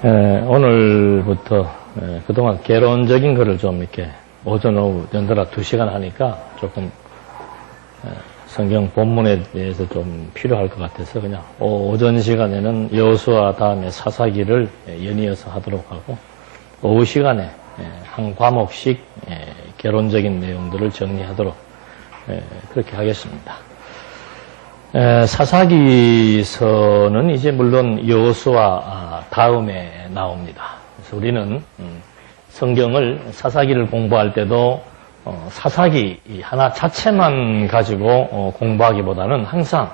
오늘부터 그동안 개론적인 거를 좀 이렇게 오전 오후 연달아 2시간 하니까 조금 성경 본문에 대해서 좀 필요할 것 같아서 그냥 오전 시간에는 여호수아 다음에 사사기를 연이어서 하도록 하고 오후 시간에 한 과목씩 개론적인 내용들을 정리하도록 그렇게 하겠습니다. 사사기서는 이제 물론 여호수아 다음에 나옵니다. 그래서 우리는 성경을 사사기를 공부할 때도 사사기 하나 자체만 가지고 공부하기보다는 항상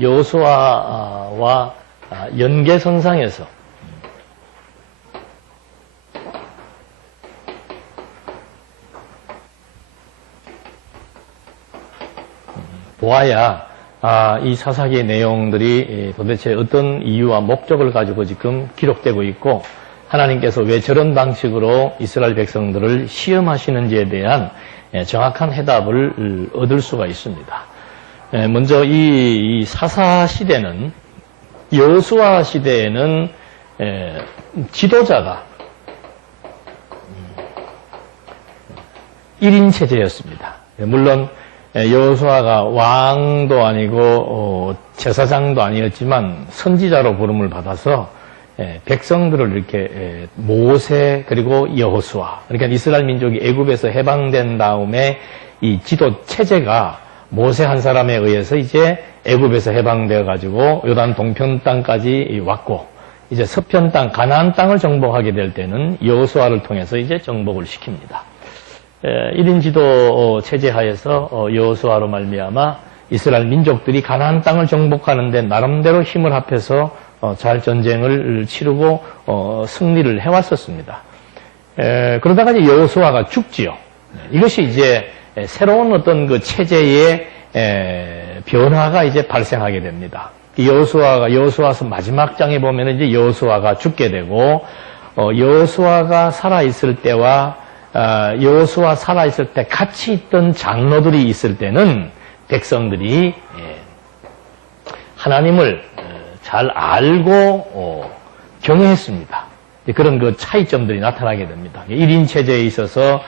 여호수아와 연계선상에서 보아야 이 사사기의 내용들이 도대체 어떤 이유와 목적을 가지고 지금 기록되고 있고 하나님께서 왜 저런 방식으로 이스라엘 백성들을 시험하시는지에 대한 정확한 해답을 얻을 수가 있습니다. 먼저 이 사사 시대는 여호수아 시대에는 지도자가 1인 체제였습니다. 물론 여호수아가 왕도 아니고 제사장도 아니었지만 선지자로 부름을 받아서 백성들을 이렇게 모세 그리고 여호수아, 그러니까 이스라엘 민족이 애굽에서 해방된 다음에 이 지도 체제가 모세 한 사람에 의해서 이제 애굽에서 해방되어 가지고 요단 동편 땅까지 왔고 이제 서편 땅 가나안 땅을 정복하게 될 때는 여호수아를 통해서 이제 정복을 시킵니다. 1인 지도 체제 하에서 여호수아로 말미암아 이스라엘 민족들이 가나안 땅을 정복하는데 나름대로 힘을 합해서 잘 전쟁을 치르고 승리를 해왔었습니다. 그러다가 이제 여호수아가 죽지요. 이것이 이제 새로운 어떤 그 체제의 변화가 이제 발생하게 됩니다. 여호수아서 마지막 장에 보면 이제 여호수아가 죽게 되고 여호수아가 살아 있을 때와 여호수아 살아있을 때 같이 있던 장로들이 있을 때는 백성들이 하나님을 잘 알고 경외했습니다. 그런 그 차이점들이 나타나게 됩니다. 1인 체제에 있어서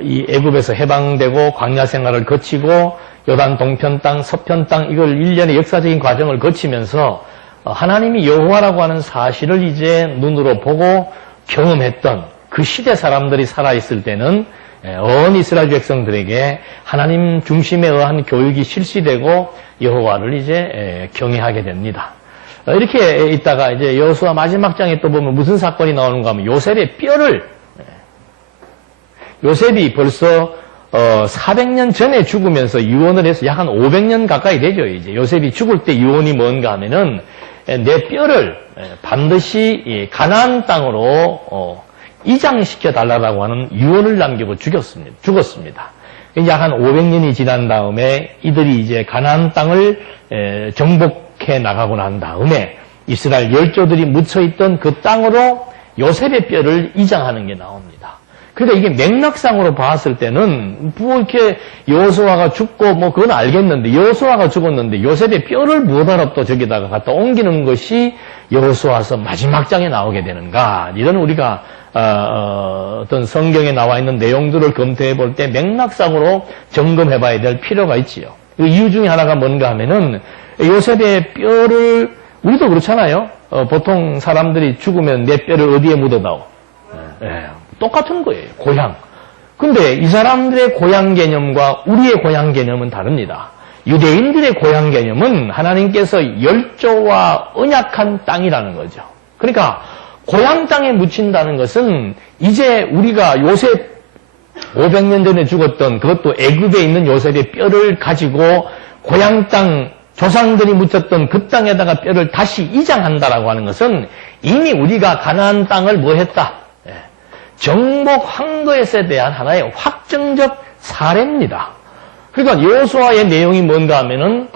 이 애굽에서 해방되고 광야 생활을 거치고 요단 동편 땅, 서편 땅 이걸 1년의 역사적인 과정을 거치면서 하나님이 여호와라고 하는 사실을 이제 눈으로 보고 경험했던 그 시대 사람들이 살아있을 때는 온 이스라엘 백성들에게 하나님 중심에 의한 교육이 실시되고 여호와를 이제 경외하게 됩니다. 이렇게 있다가 이제 여호수아 마지막 장에 또 보면 무슨 사건이 나오는가 하면 요셉의 뼈를 요셉이 벌써 400년 전에 죽으면서 유언을 해서 약 한 500년 가까이 되죠. 이제 요셉이 죽을 때 유언이 뭔가 하면은 내 뼈를 반드시 가나안 땅으로 이장시켜 달라고 하는 유언을 남기고 죽었습니다. 약 한 500년이 지난 다음에 이들이 이제 가나안 땅을 정복해 나가고 난 다음에 이스라엘 열조들이 묻혀있던 그 땅으로 요셉의 뼈를 이장하는 게 나옵니다. 그런데 이게 맥락상으로 봤을 때는 뭐 이렇게 여호수아가 죽고 뭐 그건 알겠는데 여호수아가 죽었는데 요셉의 뼈를 뭐하러 또 저기다가 갖다 옮기는 것이 여호수아서 마지막 장에 나오게 되는가, 이런 우리가 어떤 성경에 나와 있는 내용들을 검토해 볼 때 맥락상으로 점검해 봐야 될 필요가 있지요. 그 이유 중에 하나가 뭔가 하면은 요셉의 뼈를, 우리도 그렇잖아요. 보통 사람들이 죽으면 내 뼈를 어디에 묻어다오? 똑같은 거예요. 고향. 근데 이 사람들의 고향 개념과 우리의 고향 개념은 다릅니다. 유대인들의 고향 개념은 하나님께서 열조와 언약한 땅이라는 거죠. 그러니까 고향 땅에 묻힌다는 것은 이제 우리가 요셉 500년 전에 죽었던 그것도 애굽에 있는 요셉의 뼈를 가지고 고향 땅 조상들이 묻혔던 그 땅에다가 뼈를 다시 이장한다라고 하는 것은 이미 우리가 가나안 땅을 뭐 했다? 정복한 것에 대한 하나의 확정적 사례입니다. 그러니까 여호수아의 내용이 뭔가 하면은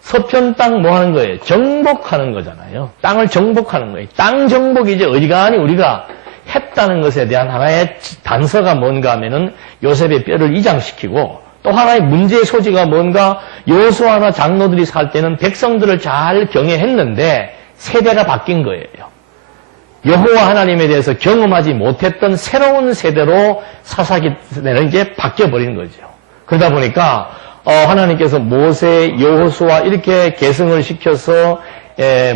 서편 땅 뭐 하는 거예요? 정복하는 거잖아요. 땅을 정복하는 거예요. 땅 정복이 이제 어지간히 우리가 했다는 것에 대한 하나의 단서가 뭔가 하면은 요셉의 뼈를 이장시키고, 또 하나의 문제의 소지가 뭔가, 여호수아나 장로들이 살 때는 백성들을 잘 경외했는데 세대가 바뀐 거예요. 여호와 하나님에 대해서 경험하지 못했던 새로운 세대로 사사기 세대는 이제 바뀌어버리는 거죠. 그러다 보니까 하나님께서 모세, 여호수아 이렇게 계승을 시켜서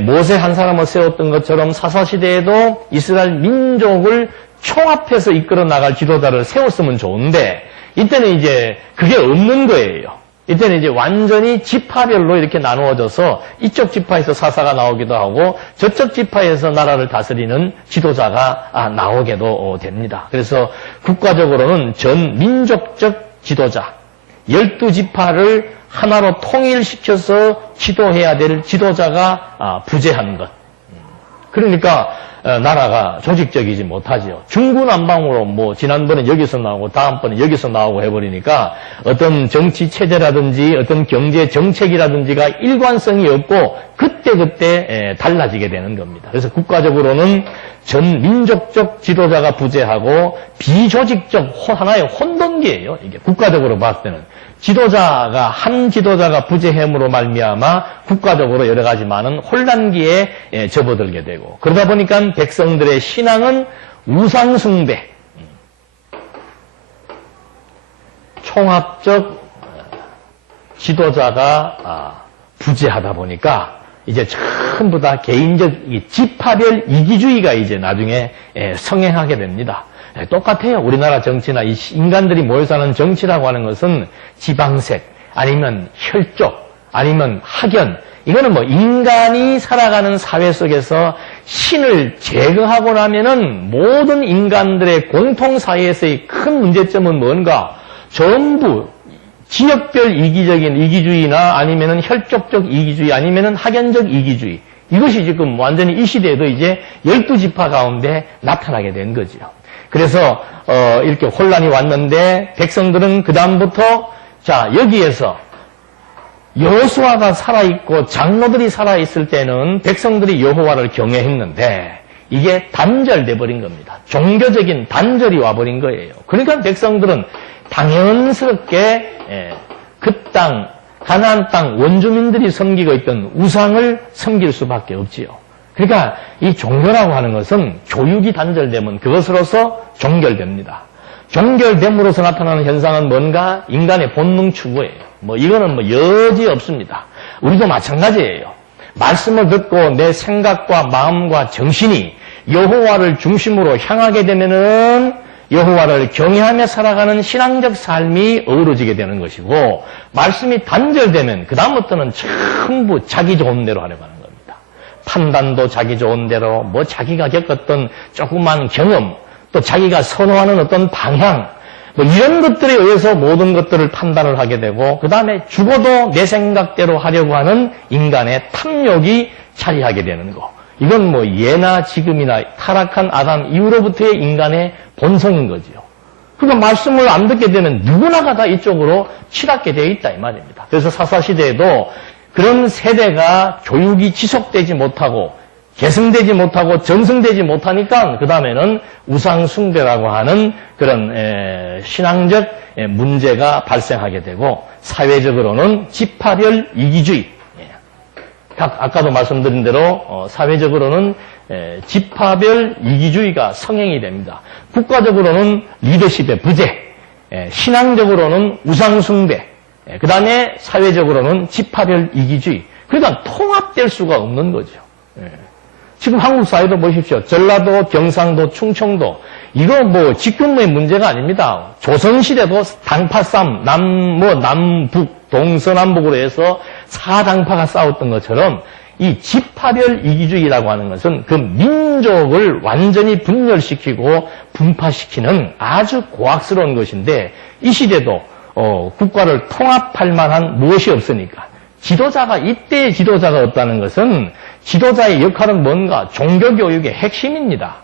모세 한 사람을 세웠던 것처럼 사사시대에도 이스라엘 민족을 총합해서 이끌어 나갈 지도자를 세웠으면 좋은데 이때는 이제 그게 없는 거예요. 이때는 이제 완전히 지파별로 이렇게 나누어져서 이쪽 지파에서 사사가 나오기도 하고 저쪽 지파에서 나라를 다스리는 지도자가 나오게도 됩니다. 그래서 국가적으로는 전 민족적 지도자, 12지파를 하나로 통일시켜서 지도해야 될 지도자가 부재한 것. 그러니까 나라가 조직적이지 못하죠. 중구난방으로 뭐 지난번에 여기서 나오고 다음번에 여기서 나오고 해버리니까 어떤 정치 체제라든지 어떤 경제 정책이라든지가 일관성이 없고 그때그때 달라지게 되는 겁니다. 그래서 국가적으로는 전 민족적 지도자가 부재하고 비조직적 하나의 혼돈기예요. 이게 국가적으로 봤을 때는 지도자가 한 지도자가 부재함으로 말미암아 국가적으로 여러 가지 많은 혼란기에 접어들게 되고 그러다 보니까 백성들의 신앙은 우상숭배, 총합적 지도자가 부재하다 보니까 이제 전부 다 개인적 지파별 이기주의가 이제 나중에 성행하게 됩니다. 똑같아요. 우리나라 정치나 이 인간들이 모여 사는 정치라고 하는 것은 지방색, 아니면 혈족, 아니면 학연, 이거는 뭐 인간이 살아가는 사회 속에서 신을 제거하고 나면은 모든 인간들의 공통사회에서의 큰 문제점은 뭔가? 전부 지역별 이기적인 이기주의나 아니면은 혈족적 이기주의 아니면은 학연적 이기주의. 이것이 지금 완전히 이 시대에도 이제 12지파 가운데 나타나게 된 거죠. 그래서 이렇게 혼란이 왔는데 백성들은 그다음부터 자 여기에서 여호수아가 살아있고 장로들이 살아있을 때는 백성들이 여호와를 경외했는데 이게 단절돼 버린 겁니다. 종교적인 단절이 와버린 거예요. 그러니까 백성들은 당연스럽게 그 땅, 가나안 땅 원주민들이 섬기고 있던 우상을 섬길 수밖에 없지요. 그러니까 이 종교라고 하는 것은 교육이 단절되면 그것으로서 종결됩니다. 종결됨으로써 나타나는 현상은 뭔가? 인간의 본능 추구예요. 뭐 이거는 뭐 여지 없습니다. 우리도 마찬가지예요. 말씀을 듣고 내 생각과 마음과 정신이 여호와를 중심으로 향하게 되면은 여호와를 경외하며 살아가는 신앙적 삶이 어우러지게 되는 것이고 말씀이 단절되면 그 다음부터는 전부 자기 좋은 대로 하려고 하는 겁니다. 판단도 자기 좋은 대로 뭐 자기가 겪었던 조그만 경험 또 자기가 선호하는 어떤 방향 뭐 이런 것들에 의해서 모든 것들을 판단을 하게 되고 그 다음에 죽어도 내 생각대로 하려고 하는 인간의 탐욕이 자리하게 되는 거. 이건 뭐 예나 지금이나 타락한 아담 이후로부터의 인간의 본성인 거지요. 그러니까 말씀을 안 듣게 되면 누구나가 다 이쪽으로 치닫게 되어 있다 이 말입니다. 그래서 사사시대에도 그런 세대가 교육이 지속되지 못하고 계승되지 못하고 전승되지 못하니까 그 다음에는 우상숭배라고 하는 그런 신앙적 문제가 발생하게 되고 사회적으로는 지파별 이기주의 아까도 말씀드린 대로 사회적으로는 지파별 이기주의가 성행이 됩니다. 국가적으로는 리더십의 부재, 신앙적으로는 우상숭배, 그 다음에 사회적으로는 지파별 이기주의. 그러니까 통합될 수가 없는 거죠. 지금 한국 사회도 보십시오. 전라도, 경상도, 충청도 이거 뭐 직근무의 문제가 아닙니다. 조선시대도 당파 싸움, 남북, 동서남북으로 해서 사당파가 싸웠던 것처럼 이 지파별 이기주의라고 하는 것은 그 민족을 완전히 분열시키고 분파시키는 아주 고악스러운 것인데 이 시대도 국가를 통합할 만한 무엇이 없으니까 지도자가 이때의 지도자가 없다는 것은 지도자의 역할은 뭔가 종교교육의 핵심입니다.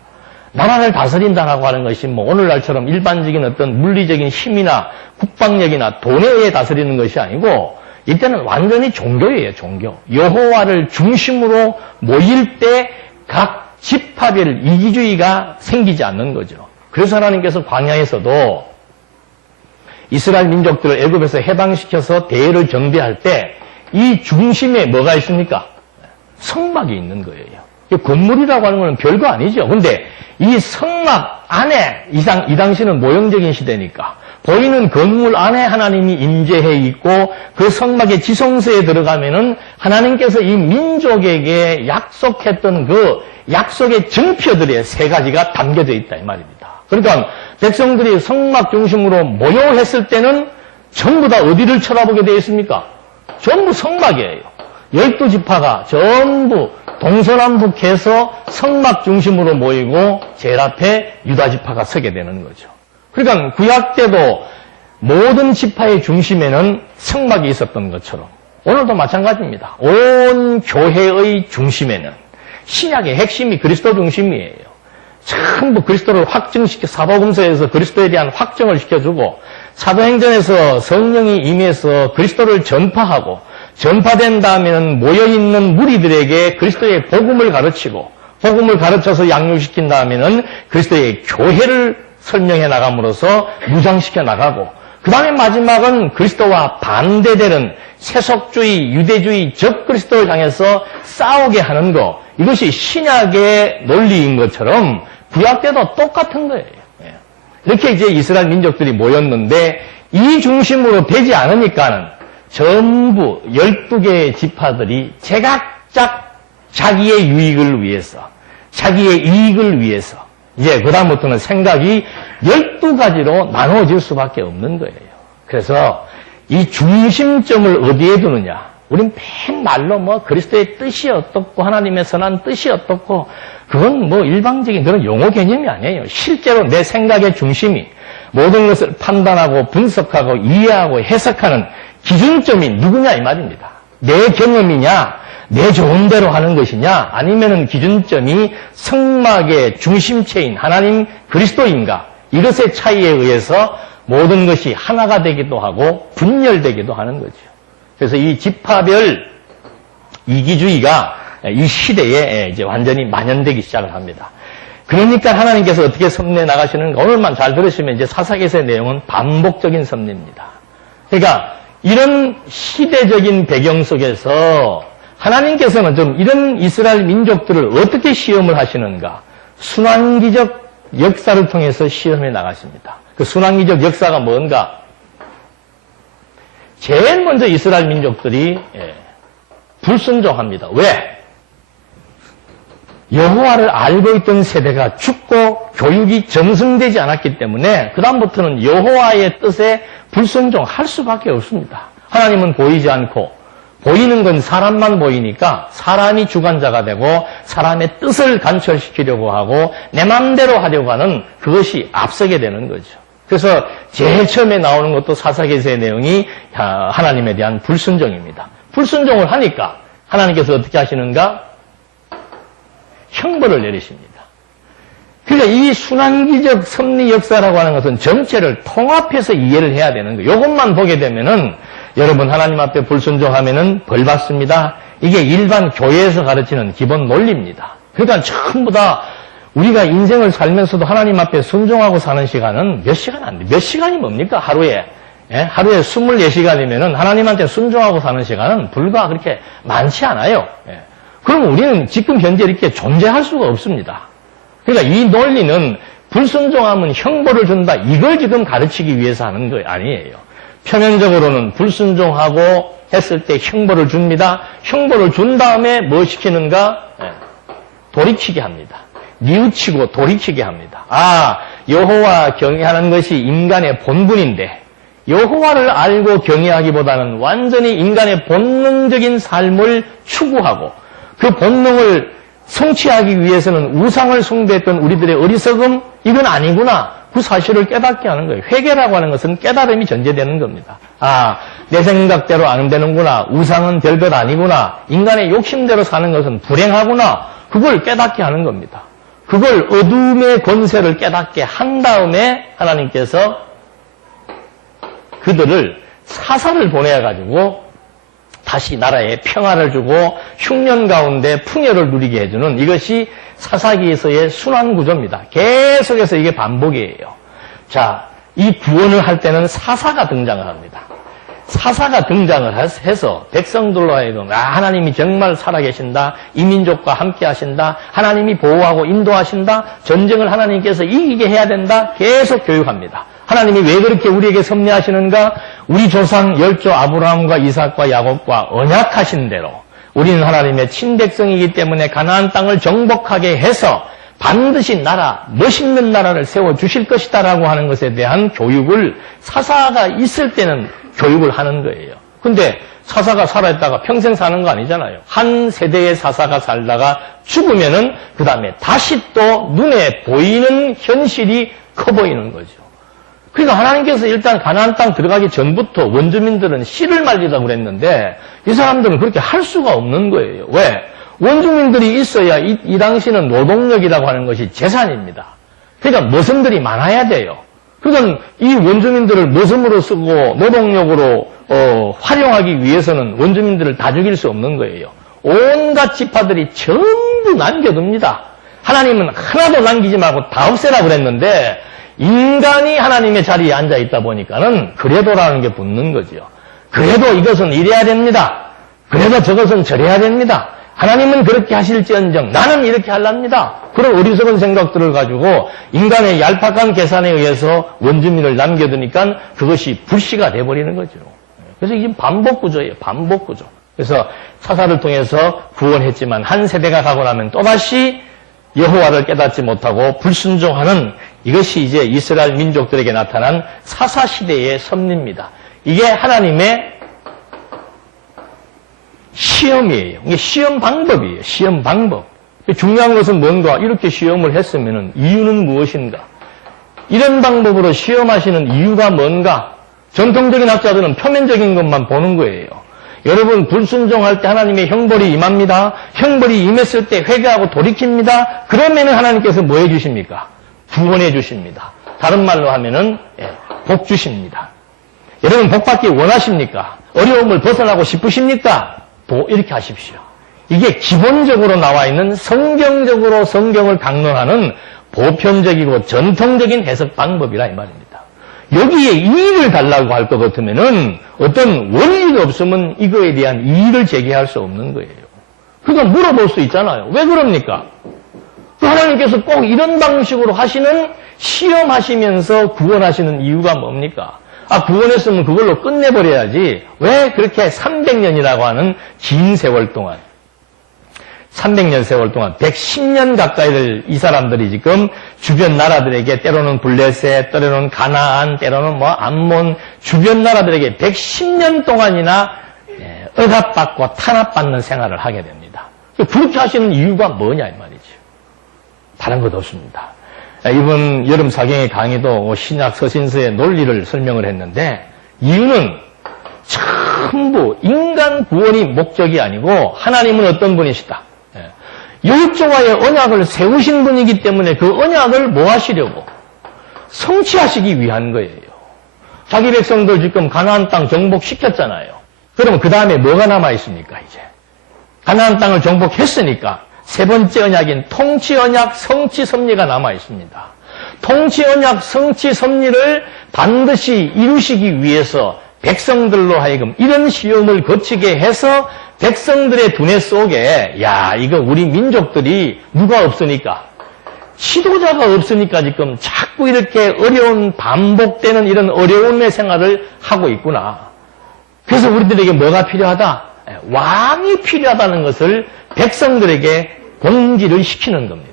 나라를 다스린다라고 하는 것이 뭐 오늘날처럼 일반적인 어떤 물리적인 힘이나 국방력이나 돈에 의해 다스리는 것이 아니고 이때는 완전히 종교예요, 종교. 여호와를 중심으로 모일 때 각 지파별 이기주의가 생기지 않는 거죠. 그래서 하나님께서 광야에서도 이스라엘 민족들을 애굽에서 해방시켜서 대회를 정비할 때 이 중심에 뭐가 있습니까? 성막이 있는 거예요. 건물이라고 하는 것은 별거 아니죠. 근데 이 성막 안에 이 당시는 모형적인 시대니까 보이는 건물 안에 하나님이 임재해 있고 그 성막의 지성소에 들어가면은 하나님께서 이 민족에게 약속했던 그 약속의 증표들의 세 가지가 담겨져 있다 이 말입니다. 그러니까 백성들이 성막 중심으로 모여했을 때는 전부 다 어디를 쳐다보게 되어 있습니까? 전부 성막이에요. 12지파가 전부 동서남북해서 성막 중심으로 모이고 제일 앞에 유다지파가 서게 되는 거죠. 그러니까 구약 때도 모든 지파의 중심에는 성막이 있었던 것처럼 오늘도 마찬가지입니다. 온 교회의 중심에는 신약의 핵심이 그리스도 중심이에요. 전부 그리스도를 확증시켜 사복음서에서 그리스도에 대한 확정을 시켜주고 사도행전에서 성령이 임해서 그리스도를 전파하고 전파된 다음에는 모여있는 무리들에게 그리스도의 복음을 가르치고 복음을 가르쳐서 양육시킨 다음에는 그리스도의 교회를 설명해 나감으로써 무장시켜 나가고 그 다음에 마지막은 그리스도와 반대되는 세속주의, 유대주의, 적그리스도를 향해서 싸우게 하는 것 이것이 신약의 논리인 것처럼 구약 때도 똑같은 거예요. 이렇게 이제 이스라엘 민족들이 모였는데 이 중심으로 되지 않으니까는 전부 12개의 지파들이 제각각 자기의 유익을 위해서 자기의 이익을 위해서 이제 그다음부터는 생각이 12가지로 나누어질 수밖에 없는 거예요. 그래서 이 중심점을 어디에 두느냐 우린 맨날로 뭐 그리스도의 뜻이 어떻고 하나님의 선한 뜻이 어떻고 그건 뭐 일방적인 그런 용어 개념이 아니에요. 실제로 내 생각의 중심이 모든 것을 판단하고 분석하고 이해하고 해석하는 기준점이 누구냐 이 말입니다. 내 경험이냐 내 좋은 대로 하는 것이냐 아니면은 기준점이 성막의 중심체인 하나님 그리스도인가 이것의 차이에 의해서 모든 것이 하나가 되기도 하고 분열되기도 하는 거죠. 그래서 이 지파별 이기주의가 이 시대에 이제 완전히 만연되기 시작을 합니다. 그러니까 하나님께서 어떻게 섭리해 나가시는가 오늘만 잘 들으시면 이제 사사기서의 내용은 반복적인 섭리입니다. 그러니까 이런 시대적인 배경 속에서 하나님께서는 좀 이런 이스라엘 민족들을 어떻게 시험을 하시는가 순환기적 역사를 통해서 시험해 나가십니다. 그 순환기적 역사가 뭔가 제일 먼저 이스라엘 민족들이 불순종합니다. 왜? 여호와를 알고 있던 세대가 죽고 교육이 정승되지 않았기 때문에 그 다음부터는 여호와의 뜻에 불순종할 수밖에 없습니다. 하나님은 보이지 않고 보이는 건 사람만 보이니까 사람이 주관자가 되고 사람의 뜻을 관철시키려고 하고 내 마음대로 하려고 하는 그것이 앞서게 되는 거죠. 그래서 제일 처음에 나오는 것도 사사기서의 내용이 하나님에 대한 불순종입니다. 불순종을 하니까 하나님께서 어떻게 하시는가? 형벌을 내리십니다. 그러니까 이 순환기적 섭리 역사라고 하는 것은 전체를 통합해서 이해를 해야 되는 거예요. 이것만 보게 되면은 여러분 하나님 앞에 불순종하면은 벌 받습니다. 이게 일반 교회에서 가르치는 기본 논리입니다. 그러니까 전부 다 우리가 인생을 살면서도 하나님 앞에 순종하고 사는 시간은 몇 시간 안 돼. 몇 시간이 뭡니까? 하루에. 하루에 24시간이면은 하나님한테 순종하고 사는 시간은 불과 그렇게 많지 않아요. 그럼 우리는 지금 현재 이렇게 존재할 수가 없습니다. 그러니까 이 논리는 불순종하면 형벌을 준다. 이걸 지금 가르치기 위해서 하는 거 아니에요. 표면적으로는 불순종하고 했을 때 형벌을 줍니다. 형벌을 준 다음에 뭐 시키는가? 돌이키게 합니다. 뉘우치고 돌이키게 합니다. 여호와 경외하는 것이 인간의 본분인데 여호와를 알고 경외하기보다는 완전히 인간의 본능적인 삶을 추구하고 그 본능을 성취하기 위해서는 우상을 숭배했던 우리들의 어리석음 이건 아니구나. 그 사실을 깨닫게 하는 거예요. 회개라고 하는 것은 깨달음이 전제되는 겁니다. 내 생각대로 안 되는구나. 우상은 별것 아니구나. 인간의 욕심대로 사는 것은 불행하구나. 그걸 깨닫게 하는 겁니다. 그걸 어둠의 권세를 깨닫게 한 다음에 하나님께서 그들을 사사를 보내가지고 다시 나라에 평화를 주고 흉년 가운데 풍요를 누리게 해주는 이것이 사사기에서의 순환구조입니다. 계속해서 이게 반복이에요. 자, 이 구원을 할 때는 사사가 등장을 합니다. 사사가 등장을 해서 백성들로 하여금 하나님이 정말 살아계신다. 이 민족과 함께 하신다. 하나님이 보호하고 인도하신다. 전쟁을 하나님께서 이기게 해야 된다. 계속 교육합니다. 하나님이 왜 그렇게 우리에게 섭리하시는가? 우리 조상 열조 아브라함과 이삭과 야곱과 언약하신 대로 우리는 하나님의 친백성이기 때문에 가나안 땅을 정복하게 해서 반드시 멋있는 나라를 세워주실 것이다라고 하는 것에 대한 교육을 사사가 있을 때는 교육을 하는 거예요. 근데 사사가 살아있다가 평생 사는 거 아니잖아요. 한 세대의 사사가 살다가 죽으면은 그 다음에 다시 또 눈에 보이는 현실이 커 보이는 거죠. 그러니까 하나님께서 일단 가나안 땅 들어가기 전부터 원주민들은 씨를 말리라고 그랬는데 이 사람들은 그렇게 할 수가 없는 거예요. 왜? 원주민들이 있어야 이 당시는 노동력이라고 하는 것이 재산입니다. 그러니까 머슴들이 많아야 돼요. 그러니까 이 원주민들을 머슴으로 쓰고 노동력으로 활용하기 위해서는 원주민들을 다 죽일 수 없는 거예요. 온갖 지파들이 전부 남겨둡니다. 하나님은 하나도 남기지 말고 다 없애라 그랬는데 인간이 하나님의 자리에 앉아있다 보니까는 그래도라는 게 붙는 거죠. 그래도 이것은 이래야 됩니다. 그래도 저것은 저래야 됩니다. 하나님은 그렇게 하실지언정 나는 이렇게 하랍니다. 그런 어리석은 생각들을 가지고 인간의 얄팍한 계산에 의해서 원주민을 남겨두니까 그것이 불씨가 돼버리는 거죠. 그래서 이게 반복구조예요. 반복구조. 그래서 사사를 통해서 구원했지만 한 세대가 가고 나면 또다시 여호와를 깨닫지 못하고 불순종하는 이것이 이제 이스라엘 민족들에게 나타난 사사시대의 섭리입니다. 이게 하나님의 시험이에요. 이게 시험 방법이에요. 시험 방법. 중요한 것은 뭔가 이렇게 시험을 했으면 이유는 무엇인가? 이런 방법으로 시험하시는 이유가 뭔가? 전통적인 학자들은 표면적인 것만 보는 거예요. 여러분 불순종할 때 하나님의 형벌이 임합니다. 형벌이 임했을 때 회개하고 돌이킵니다. 그러면은 하나님께서 뭐 해주십니까? 구원해 주십니다. 다른 말로 하면은 복 주십니다. 여러분 복 받기 원하십니까? 어려움을 벗어나고 싶으십니까? 이렇게 하십시오. 이게 기본적으로 나와 있는 성경적으로 성경을 강론하는 보편적이고 전통적인 해석 방법이라 이 말입니다. 여기에 이의를 달라고 할 것 같으면은 어떤 원리가 없으면 이거에 대한 이의를 제기할 수 없는 거예요. 그러니까 물어볼 수 있잖아요. 왜 그럽니까? 하나님께서 꼭 이런 방식으로 하시는 시험하시면서 구원하시는 이유가 뭡니까? 구원했으면 그걸로 끝내버려야지. 왜 그렇게 300년이라고 하는 긴 세월 동안 300년 세월 동안 110년 가까이를 이 사람들이 지금 주변 나라들에게 때로는 블레셋, 때로는 가나안, 때로는 암몬 주변 나라들에게 110년 동안이나 억압받고 탄압받는 생활을 하게 됩니다. 그렇게 하시는 이유가 뭐냐 이 말이죠. 다른 것 없습니다. 이번 여름 사경의 강의도 신약 서신서의 논리를 설명을 했는데 이유는 전부 인간 구원이 목적이 아니고 하나님은 어떤 분이시다. 열조와의 언약을 세우신 분이기 때문에 그 언약을 뭐 하시려고? 성취하시기 위한 거예요. 자기 백성들 지금 가나안 땅 정복시켰잖아요. 그러면 그 다음에 뭐가 남아있습니까 이제? 가나안 땅을 정복했으니까 세 번째 언약인 통치 언약 성취 섭리가 남아있습니다. 통치 언약 성취 섭리를 반드시 이루시기 위해서 백성들로 하여금 이런 시험을 거치게 해서 백성들의 두뇌 속에 이거 우리 민족들이 누가 없으니까 지도자가 없으니까 지금 자꾸 이렇게 어려운 반복되는 이런 어려움의 생활을 하고 있구나. 그래서 우리들에게 뭐가 필요하다? 왕이 필요하다는 것을 백성들에게 공지를 시키는 겁니다.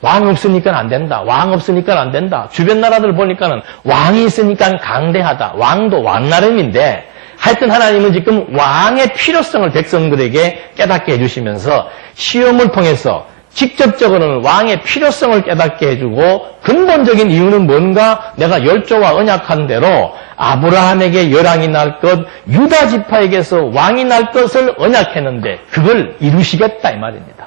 왕 없으니까 안 된다. 왕 없으니까 안 된다. 주변 나라들 보니까는 왕이 있으니까 강대하다. 왕도 왕 나름인데 하여튼 하나님은 지금 왕의 필요성을 백성들에게 깨닫게 해주시면서 시험을 통해서 직접적으로는 왕의 필요성을 깨닫게 해주고 근본적인 이유는 뭔가 내가 열조와 언약한 대로 아브라함에게 열왕이 날 것, 유다 지파에게서 왕이 날 것을 언약했는데 그걸 이루시겠다 이 말입니다.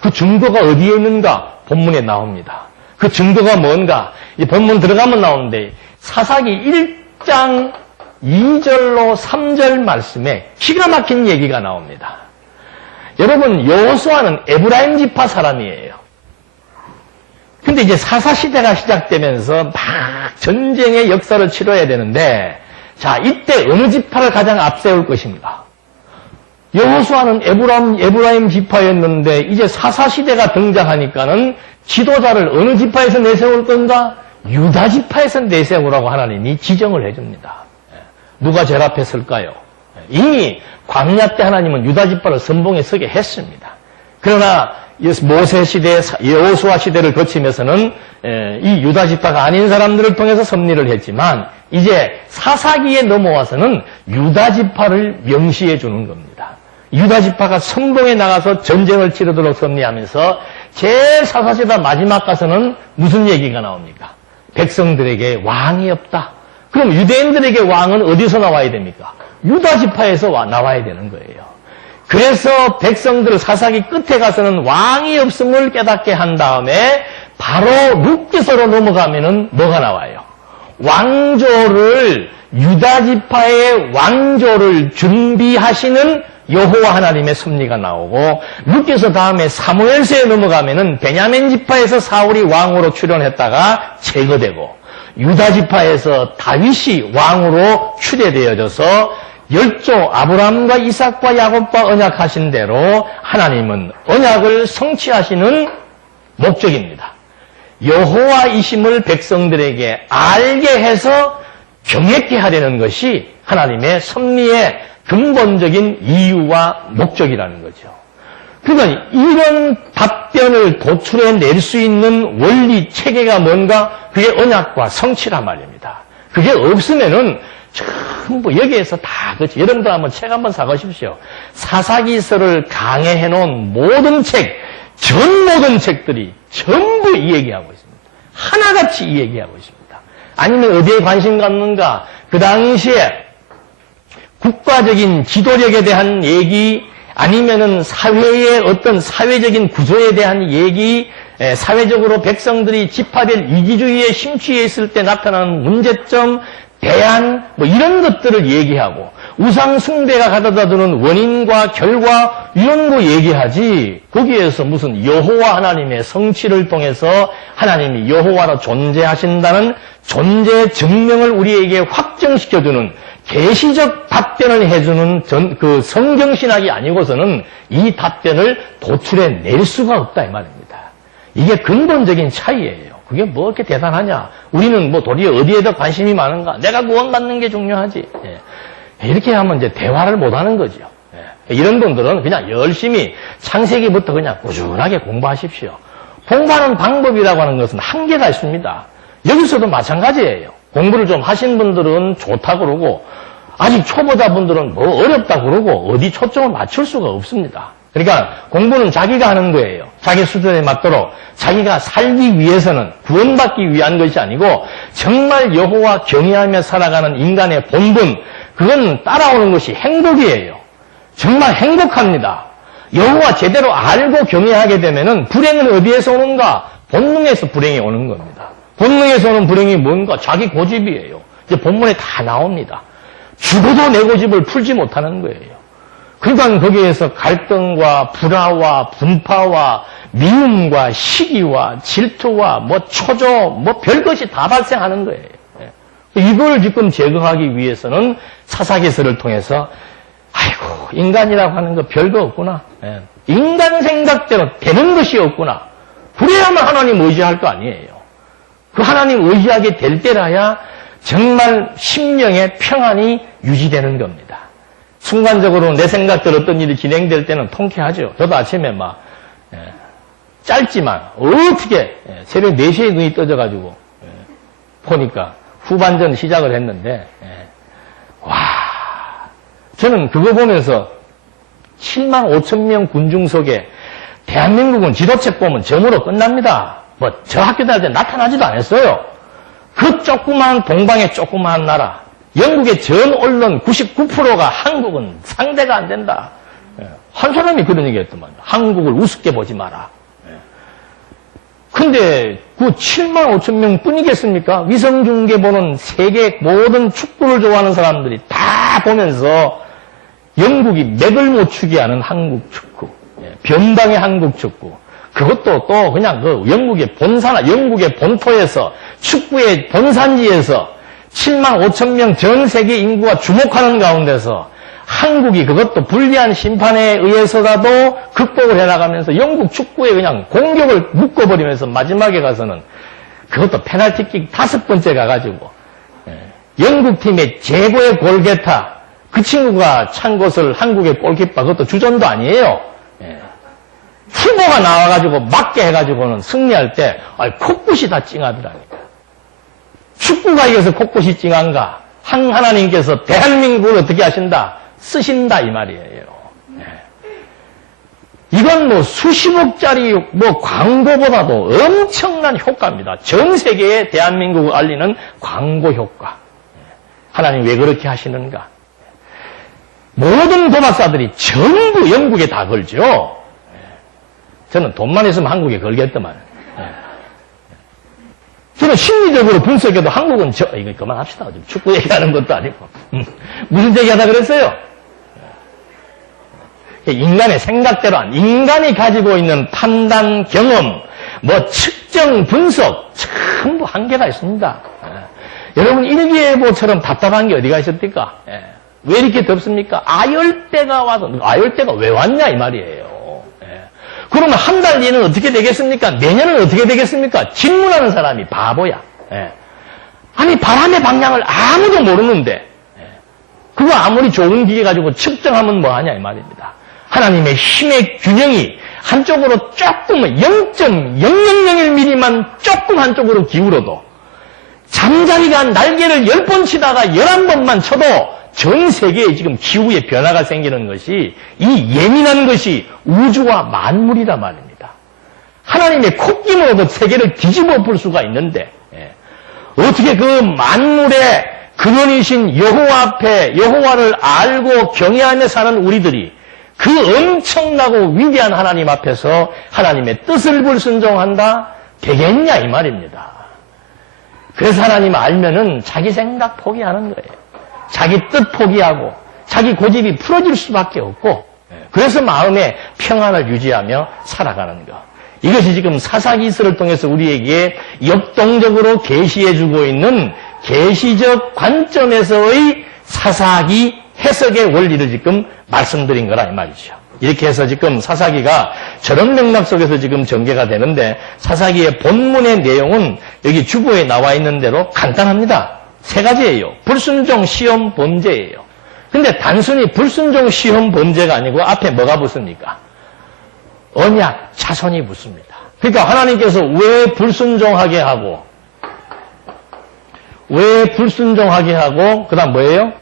그 증거가 어디에 있는가? 본문에 나옵니다. 그 증거가 뭔가? 이 본문 들어가면 나오는데 사사기 1장 2절로 3절 말씀에 기가 막힌 얘기가 나옵니다. 여러분 여호수아는 에브라임 지파 사람이에요. 근데 이제 사사시대가 시작되면서 막 전쟁의 역사를 치러야 되는데 자, 이때 어느 지파를 가장 앞세울 것인가? 여호수아는 에브라임 지파였는데 이제 사사시대가 등장하니까는 지도자를 어느 지파에서 내세울 건가? 유다 지파에서 내세우라고 하나님이 지정을 해줍니다. 누가 제일 앞에 설까요? 이미 광야 때 하나님은 유다 지파를 선봉에 서게 했습니다. 그러나 모세 시대, 여호수아 시대를 거치면서는 이 유다 지파가 아닌 사람들을 통해서 섭리를 했지만 이제 사사기에 넘어와서는 유다 지파를 명시해 주는 겁니다. 유다 지파가 선봉에 나가서 전쟁을 치르도록 섭리하면서 제일 사사시대 마지막 가서는 무슨 얘기가 나옵니까? 백성들에게 왕이 없다. 그럼 유대인들에게 왕은 어디서 나와야 됩니까? 유다 지파에서 나와야 되는 거예요. 그래서 백성들 사사기 끝에 가서는 왕이 없음을 깨닫게 한 다음에 바로 룻기서로 넘어가면은 뭐가 나와요? 왕조를 유다 지파의 왕조를 준비하시는 여호와 하나님의 섭리가 나오고 룻기서 다음에 사무엘서에 넘어가면은 베냐민 지파에서 사울이 왕으로 출현했다가 제거되고 유다 지파에서 다윗이 왕으로 추대되어져서 열조 아브라함과 이삭과 야곱과 언약하신 대로 하나님은 언약을 성취하시는 목적입니다. 여호와이심을 백성들에게 알게 해서 경외케 하려는 것이 하나님의 섭리의 근본적인 이유와 목적이라는 거죠. 그러니까 이런 답변을 도출해낼 수 있는 원리 체계가 뭔가? 그게 언약과 성취란 말입니다. 그게 없으면은 전부 여기에서 다 그렇죠. 여러분들 한번 책 한번 사가십시오. 사사기서를 강해해 놓은 모든 책, 전 모든 책들이 전부 이 얘기하고 있습니다. 하나같이 이 얘기하고 있습니다. 아니면 어디에 관심 갖는가? 그 당시에 국가적인 지도력에 대한 얘기, 아니면은 사회의 어떤 사회적인 구조에 대한 얘기, 사회적으로 백성들이 지파별 이기주의에 심취해 있을 때 나타나는 문제점, 대안, 뭐 이런 것들을 얘기하고 우상 숭배가 가져다 주는 원인과 결과 이런 거 얘기하지 거기에서 무슨 여호와 하나님의 성취를 통해서 하나님이 여호와로 존재하신다는 존재 증명을 우리에게 확정시켜주는 계시적 답변을 해주는 그 성경신학이 아니고서는 이 답변을 도출해낼 수가 없다 이 말입니다. 이게 근본적인 차이예요. 그게 뭐 이렇게 대단하냐? 우리는 뭐 도리어 어디에 더 관심이 많은가? 내가 구원받는 게 중요하지. 예. 이렇게 하면 이제 대화를 못 하는 거죠. 예. 이런 분들은 그냥 열심히 창세기부터 그냥 꾸준하게 공부하십시오. 공부하는 방법이라고 하는 것은 한계가 있습니다. 여기서도 마찬가지예요. 공부를 좀 하신 분들은 좋다고 그러고 아직 초보자분들은 뭐 어렵다고 그러고 어디 초점을 맞출 수가 없습니다. 그러니까 공부는 자기가 하는 거예요. 자기 수준에 맞도록 자기가 살기 위해서는 구원받기 위한 것이 아니고 정말 여호와 경외하며 살아가는 인간의 본분, 그건 따라오는 것이 행복이에요. 정말 행복합니다. 여호와 제대로 알고 경외하게 되면은 불행은 어디에서 오는가? 본능에서 불행이 오는 겁니다. 본능에서 오는 불행이 뭔가? 자기 고집이에요. 이제 본문에 다 나옵니다. 죽어도 내 고집을 풀지 못하는 거예요. 그러니까 거기에서 갈등과 불화와 분파와 미움과 시기와 질투와 뭐 초조 뭐 별것이 다 발생하는 거예요. 이걸 지금 제거하기 위해서는 사사기서를 통해서 아이고 인간이라고 하는 거 별거 없구나. 인간 생각대로 되는 것이 없구나. 그래야만 하나님 의지할 거 아니에요. 그 하나님 의지하게 될 때라야 정말 심령의 평안이 유지되는 겁니다. 순간적으로 내 생각대로 어떤 일이 진행될 때는 통쾌하죠. 저도 아침에 막 짧지만 어떻게 새벽 4시에 눈이 떠져가지고 보니까 후반전 시작을 했는데 와 저는 그거 보면서 7만 5천 명 군중 속에 대한민국은 지도책 보면 점으로 끝납니다. 뭐 저 학교 다닐 때 나타나지도 않았어요. 그 조그만 동방의 조그만 나라 영국의 전 언론 99%가 한국은 상대가 안 된다. 한 사람이 그런 얘기 했더만 한국을 우습게 보지 마라. 근데 그 7만 5천 명 뿐이겠습니까? 위성중계 보는 세계 모든 축구를 좋아하는 사람들이 다 보면서 영국이 맥을 못 추게 하는 한국 축구, 변방의 한국 축구, 그것도 또 그냥 그 영국의 본토에서 축구의 본산지에서 7만 5천 명 전 세계 인구가 주목하는 가운데서 한국이 그것도 불리한 심판에 의해서라도 극복을 해나가면서 영국 축구에 그냥 공격을 묶어버리면서 마지막에 가서는 그것도 페널티킥 5번째 가가지고 영국 팀의 최고의 골게타 그 친구가 찬 것을 한국의 골키퍼 그것도 주전도 아니에요. 후보가 나와가지고 맞게 해가지고는 승리할 때 코끝이 다 찡하더라니까. 축구가 이겨서 코끝이 찡한가? 하나님께서 대한민국을 어떻게 하신다? 쓰신다 이 말이에요. 이건 뭐 수십억짜리 뭐 광고보다도 엄청난 효과입니다. 전 세계에 대한민국을 알리는 광고 효과. 하나님 왜 그렇게 하시는가? 모든 도박사들이 전부 영국에 다 걸죠. 저는 돈만 있으면 한국에 걸겠더만. 저는 심리적으로 분석해도 한국은 이거 그만합시다. 축구 얘기하는 것도 아니고. 무슨 얘기하다 그랬어요? 인간의 생각대로 인간이 가지고 있는 판단, 경험, 뭐 측정, 분석 전부 한계가 있습니다. 여러분 일기예보처럼 답답한 게 어디가 있습니까? 왜 이렇게 덥습니까? 아열대가 와서 아열대가 왜 왔냐 이 말이에요. 그러면 한 달 뒤에는 어떻게 되겠습니까? 내년은 어떻게 되겠습니까? 질문하는 사람이 바보야. 아니 바람의 방향을 아무도 모르는데 그거 아무리 좋은 기계 가지고 측정하면 뭐하냐 이 말입니다. 하나님의 힘의 균형이 한쪽으로 조금 0.0001mm만 조금 한쪽으로 기울어도 잠자리가 날개를 10번 치다가 11번만 쳐도 전 세계에 지금 기후의 변화가 생기는 것이 이 예민한 것이 우주와 만물이란 말입니다. 하나님의 콧김으로도 세계를 뒤집어 볼 수가 있는데 어떻게 그 만물의 근원이신 여호와 앞에 여호와를 알고 경외하며 사는 우리들이 그 엄청나고 위대한 하나님 앞에서 하나님의 뜻을 불순종한다? 되겠냐 이 말입니다. 그래서 하나님 알면은 자기 생각 포기하는 거예요. 자기 뜻 포기하고 자기 고집이 풀어질 수밖에 없고 그래서 마음의 평안을 유지하며 살아가는 것. 이것이 지금 사사기서를 통해서 우리에게 역동적으로 계시해주고 있는 계시적 관점에서의 사사기 해석의 원리를 지금 말씀드린 거라 이 말이죠. 이렇게 해서 지금 사사기가 저런 맥락 속에서 지금 전개가 되는데 사사기의 본문의 내용은 여기 주보에 나와 있는 대로 간단합니다. 3가지예요. 불순종, 시험, 범죄예요. 근데 단순히 불순종, 시험, 범죄가 아니고 앞에 뭐가 붙습니까? 언약, 자손이 붙습니다. 그러니까 하나님께서 왜 불순종하게 하고 그 다음 뭐예요?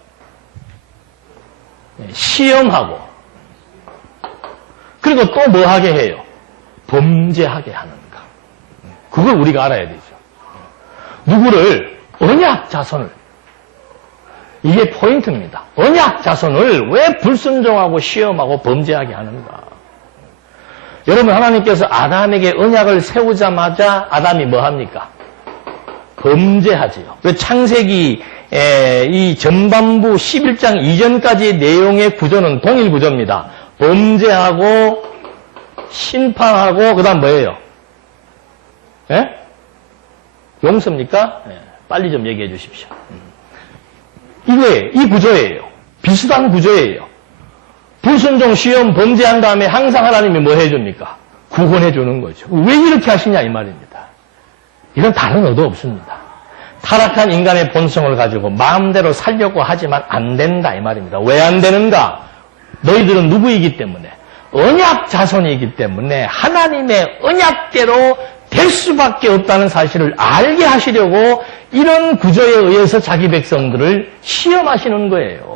시험하고 그리고 또 뭐 하게 해요? 범죄하게 하는가. 그걸 우리가 알아야 되죠. 누구를? 언약 자손을. 이게 포인트입니다. 언약 자손을 왜 불순종하고 시험하고 범죄하게 하는가. 여러분 하나님께서 아담에게 언약을 세우자마자 아담이 뭐 합니까? 범죄하지요. 그 창세기 이 전반부 11장 이전까지의 내용의 구조는 동일 구조입니다. 범죄하고 심판하고 그 다음 뭐예요? 용서입니까? 빨리 좀 얘기해 주십시오. 이거예요. 이 구조예요. 비슷한 구조예요. 불순종, 시험, 범죄한 다음에 항상 하나님이 뭐 해줍니까? 구원해 주는 거죠. 왜 이렇게 하시냐 이 말입니다. 이건 다른 의도 없습니다. 타락한 인간의 본성을 가지고 마음대로 살려고 하지만 안 된다 이 말입니다. 왜 안 되는가? 너희들은 누구이기 때문에? 언약 자손이기 때문에 하나님의 언약대로 될 수밖에 없다는 사실을 알게 하시려고 이런 구조에 의해서 자기 백성들을 시험하시는 거예요.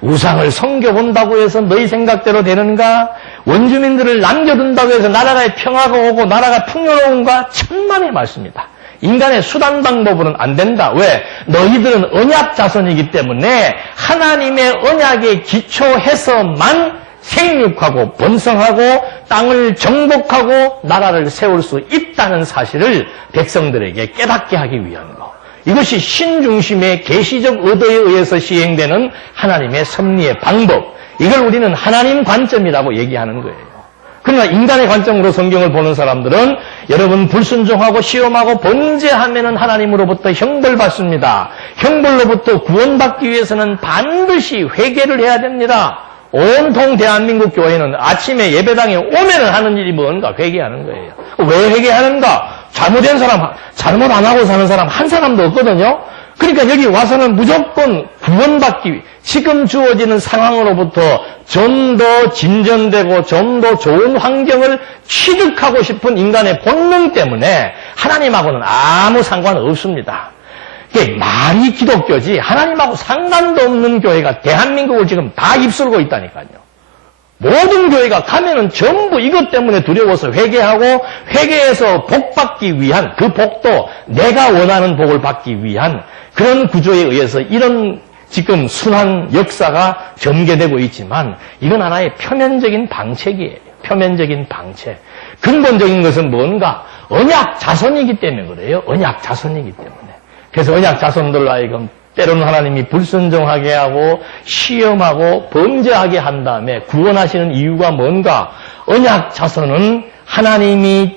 우상을 섬겨본다고 해서 너희 생각대로 되는가? 원주민들을 남겨둔다고 해서 나라가 평화가 오고 나라가 풍요로운가? 천만의 말씀이다. 인간의 수단 방법으로는 안 된다. 왜? 너희들은 언약 자손이기 때문에 하나님의 언약에 기초해서만 생육하고 번성하고 땅을 정복하고 나라를 세울 수 있다는 사실을 백성들에게 깨닫게 하기 위한 것. 이것이 신중심의 계시적 의도에 의해서 시행되는 하나님의 섭리의 방법. 이걸 우리는 하나님 관점이라고 얘기하는 거예요. 그러나 인간의 관점으로 성경을 보는 사람들은 여러분 불순종하고 시험하고 범죄하면은 하나님으로부터 형벌받습니다. 형벌로부터 구원받기 위해서는 반드시 회개를 해야 됩니다. 온통 대한민국 교회는 아침에 예배당에 오면은 하는 일이 뭔가 회개하는 거예요. 왜 회개하는가? 잘못된 사람, 잘못 안 하고 사는 사람 한 사람도 없거든요. 그러니까 여기 와서는 무조건 구원받기 위해 지금 주어지는 상황으로부터 좀 더 진전되고 좀 더 좋은 환경을 취득하고 싶은 인간의 본능 때문에 하나님하고는 아무 상관없습니다. 이게 말이 기독교지 하나님하고 상관도 없는 교회가 대한민국을 지금 다 휩쓸고 있다니까요. 모든 교회가 가면은 전부 이것 때문에 두려워서 회개하고 회개해서 복 받기 위한 그 복도 내가 원하는 복을 받기 위한 그런 구조에 의해서 이런 지금 순환 역사가 전개되고 있지만 이건 하나의 표면적인 방책이에요. 표면적인 방책. 근본적인 것은 뭔가 언약 자손이기 때문에 그래요. 언약 자손이기 때문에. 그래서 언약 자손들로 하여금 때로는 하나님이 불순종하게 하고 시험하고 범죄하게 한 다음에 구원하시는 이유가 뭔가 언약 자손은 하나님이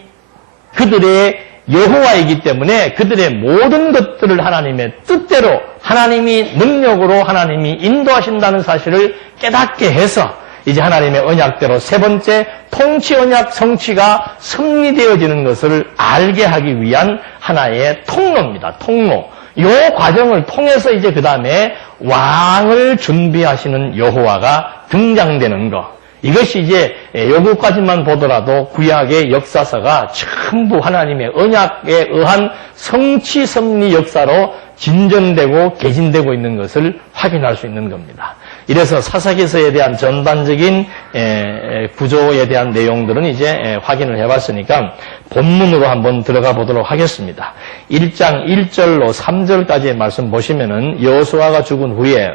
그들의 여호와이기 때문에 그들의 모든 것들을 하나님의 뜻대로 하나님이 능력으로 하나님이 인도하신다는 사실을 깨닫게 해서 이제 하나님의 언약대로 세 번째 통치 언약 성취가 승리되어지는 것을 알게 하기 위한 하나의 통로입니다. 통로. 이 과정을 통해서 이제 그 다음에 왕을 준비하시는 여호와가 등장되는 것. 이것이 이제 요것까지만 보더라도 구약의 역사서가 전부 하나님의 언약에 의한 성취 섭리 역사로 진전되고 개진되고 있는 것을 확인할 수 있는 겁니다. 이래서 사사기서에 대한 전반적인 구조에 대한 내용들은 이제 확인을 해봤으니까 본문으로 한번 들어가 보도록 하겠습니다. 1장 1절로 3절까지의 말씀 보시면은 여호수아가 죽은 후에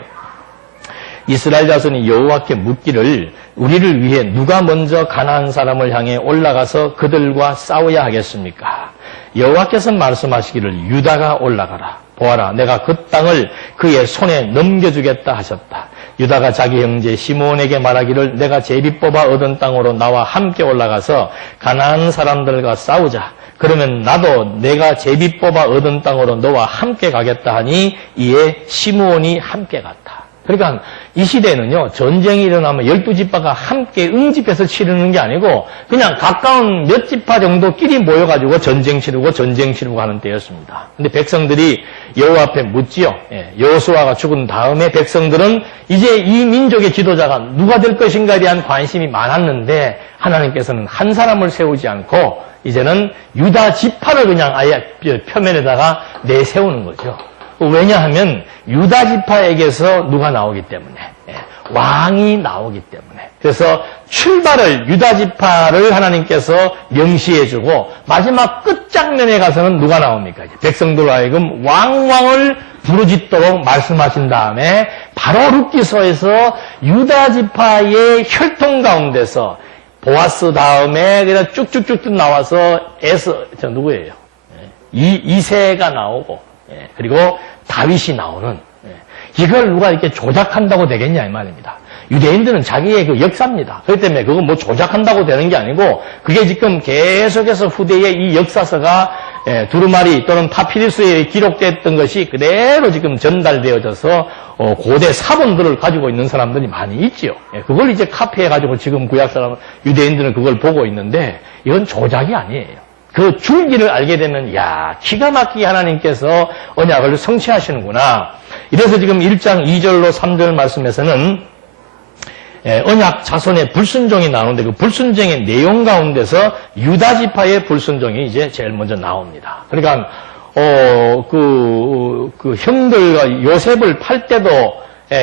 이스라엘 자손이 여호와께 묻기를 우리를 위해 누가 먼저 가나안 사람을 향해 올라가서 그들과 싸워야 하겠습니까? 여호와께서 말씀하시기를 유다가 올라가라. 보아라, 내가 그 땅을 그의 손에 넘겨주겠다 하셨다. 유다가 자기 형제 시므온에게 말하기를 내가 제비 뽑아 얻은 땅으로 나와 함께 올라가서 가나안 사람들과 싸우자. 그러면 나도 내가 제비 뽑아 얻은 땅으로 너와 함께 가겠다 하니 이에 시므온이 함께 갔다. 그러니까 이 시대에는요, 전쟁이 일어나면 12지파가 함께 응집해서 치르는 게 아니고 그냥 가까운 몇 지파 정도끼리 모여가지고 전쟁 치르고 하는 때였습니다. 근데 백성들이 여호와 앞에 묻지요. 여호수아가 죽은 다음에 백성들은 이제 이 민족의 지도자가 누가 될 것인가에 대한 관심이 많았는데 하나님께서는 한 사람을 세우지 않고 이제는 유다 지파를 그냥 아예 표면에다가 내세우는 거죠. 왜냐하면 유다 지파에게서 누가 나오기 때문에 왕이 나오기 때문에 그래서 출발을 유다 지파를 하나님께서 명시해주고 마지막 끝장면에 가서는 누가 나옵니까? 백성들로 하여금 왕을 부르짖도록 말씀하신 다음에 바로 룻기서에서 유다 지파의 혈통 가운데서 보아스 다음에 그냥 쭉쭉쭉 나와서 누구예요? 이새가 나오고 그리고 다윗이 나오는 이걸 누가 이렇게 조작한다고 되겠냐 이 말입니다. 유대인들은 자기의 그 역사입니다. 그렇기 때문에 그거 뭐 조작한다고 되는 게 아니고 그게 지금 계속해서 후대의 이 역사서가 두루마리 또는 파피루스에 기록됐던 것이 그대로 지금 전달되어져서 고대 사본들을 가지고 있는 사람들이 많이 있지요. 그걸 이제 카피해가지고 지금 구약 사람 유대인들은 그걸 보고 있는데 이건 조작이 아니에요. 그 줄기를 알게 되면 야 기가 막히게 하나님께서 언약을 성취하시는구나. 이래서 지금 1장 2절로 3절 말씀에서는 언약 자손의 불순종이 나오는데 그 불순종의 내용 가운데서 유다 지파의 불순종이 이제 제일 먼저 나옵니다. 그러니까 그 형들과 요셉을 팔 때도